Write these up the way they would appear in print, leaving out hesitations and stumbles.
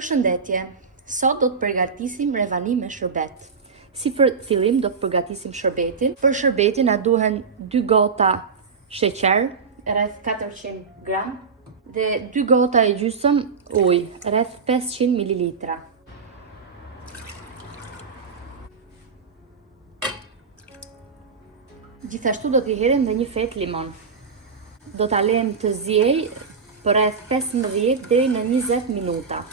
Përshëndetje, sot do të përgatisim revani me shërbet. Si për fillim do të përgatisim shërbetin. Për shërbetin na duhen 2 gota sheqer, rreth 400 gram, dhe 2 gota e gjysmë ujë, rreth 500 ml. Gjithashtu do t'i hedhim dhe një fetë limon. Do ta lejmë të ziej për rreth 15 deri në 20 minuta.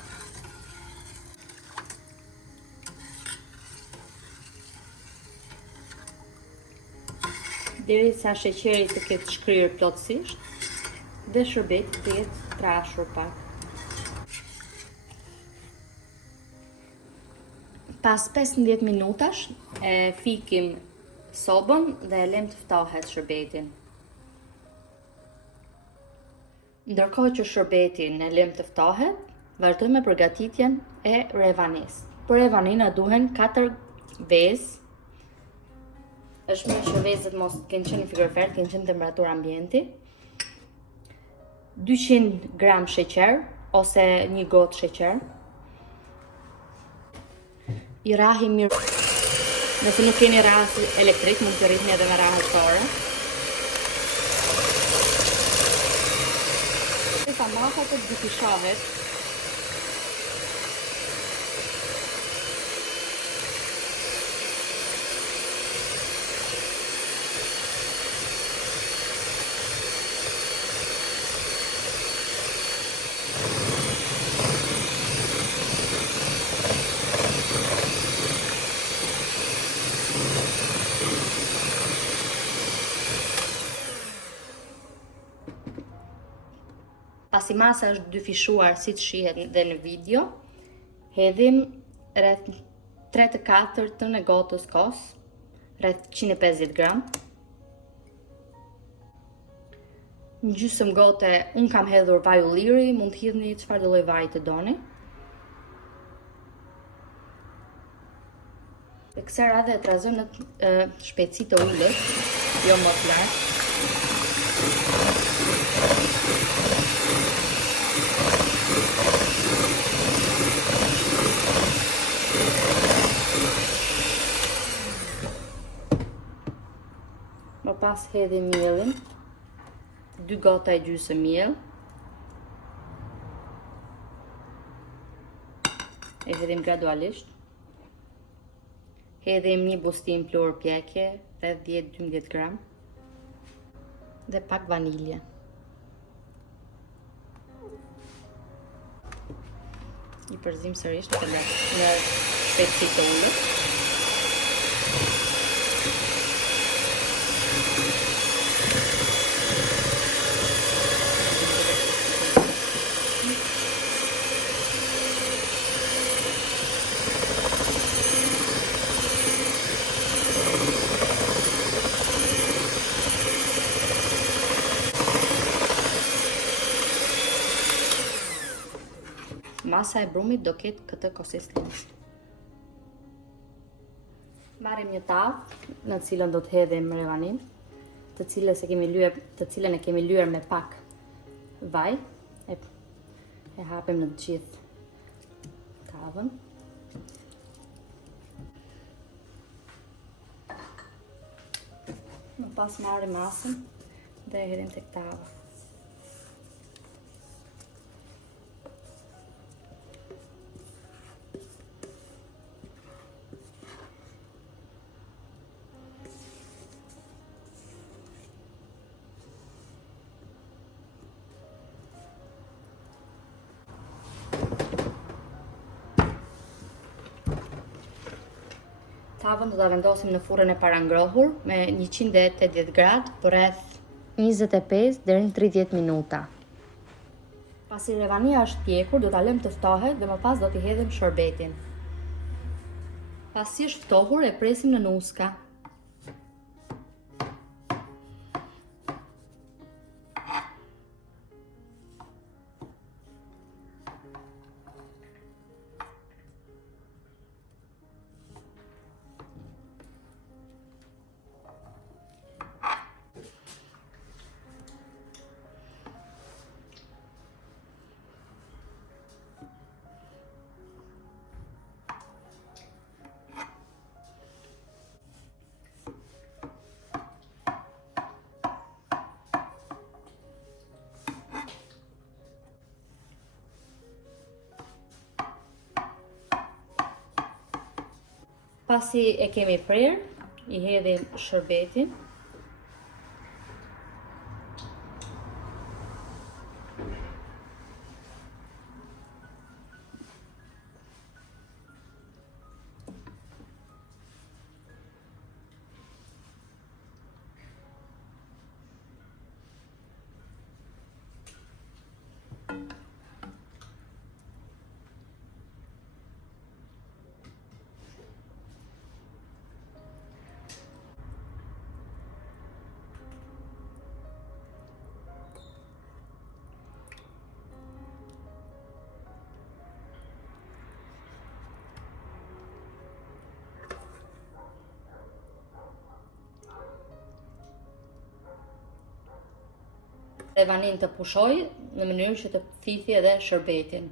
Derisa sheqeri të ketë shkrirë plotësisht dhe shërbeti të jetë trashur pak. Pas 15 minutash e fikim sobën dhe e lëm të ftohet shërbetin. Ndërkohë që shërbetin e lëm të ftohet, vazhdojmë me përgatitjen e revanis. Për revanin na duhen 4 vezë. Është mirë që vezët mos kenë qenë në frigorifer, kenë qenë në temperaturë ambienti. 200 gram sheqer ose 1 gotë sheqer. I rahim mirë. Nëse nuk keni rrah elektrik, mund të rrihni edhe me rahë fore. Sa masat e dy fishavet. Pasi masa është dyfishuar si të shihet dhe në video, hedhim rreth 3/4 e gotës kos, rreth 150 gram. Në gjysmë gote unë kam hedhur vaj ulliri, mund të hidhni çfarë lloj vaji të doni. Dhe kësaj radhe e trazojmë në shpejtësi të ulët, jo më të lartë. Më pas hedhim miellin, 2 gota e gjysmë miell. E hedhim gradualisht. Hedhim 1 bustim pluhur pjekje, rreth 10-12 gram. Dhe pak vanilje. I përzim sërish në shpejtësi të ullët. Masa e brumit do ketë këtë konsistencë. Marrim një tavë në cilën do të hedhim revanin, të cilën e kemi lyer me pak vaj. E hapim në të gjithë tavën. Më pas marrim masën dhe e hedhim tek tava. Tavën do ta vendosim në furrën e parangrohur me 180 gradë për rreth 25 deri në 30 minuta. Pasi revania është pjekur, do ta lëmë të ftohet dhe më pas do t'i hedhim shërbetin. Pasi është ftohur, e presim në nuska. Pasi e kemi prerë, i hedhim shërbetin. Revanin të pushoj në mënyrë që të fithi edhe shërbetin.